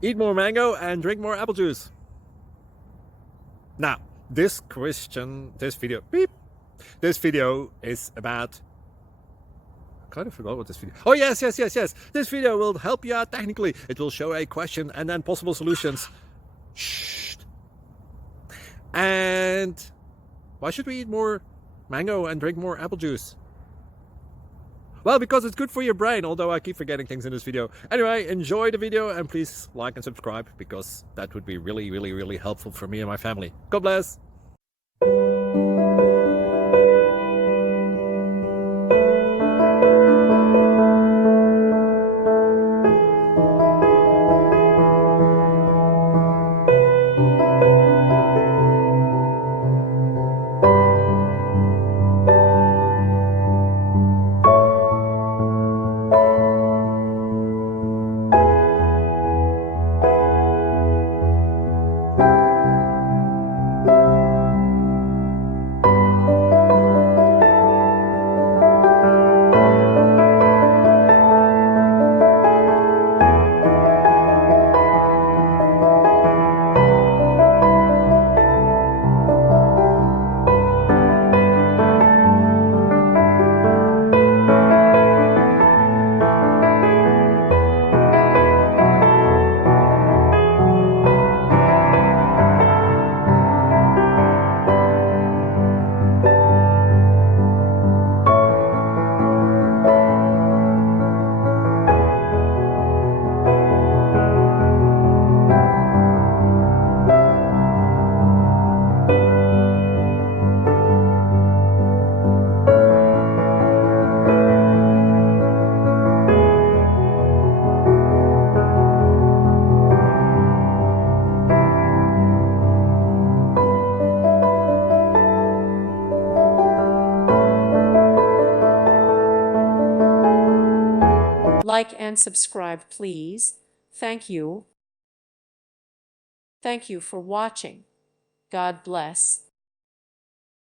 Eat more mango and drink more apple juice. Now, this video is about, I kind of forgot what this video. Oh, yes. This video will help you out technically. It will show a question and then possible solutions. Shh. And why should we eat more mango and drink more apple juice? Well, because it's good for your brain, although I keep forgetting things in this video. Anyway, enjoy the video and please like and subscribe, because that would be really helpful for me and my family. God bless! Like and subscribe, please. Thank you. Thank you for watching. God bless.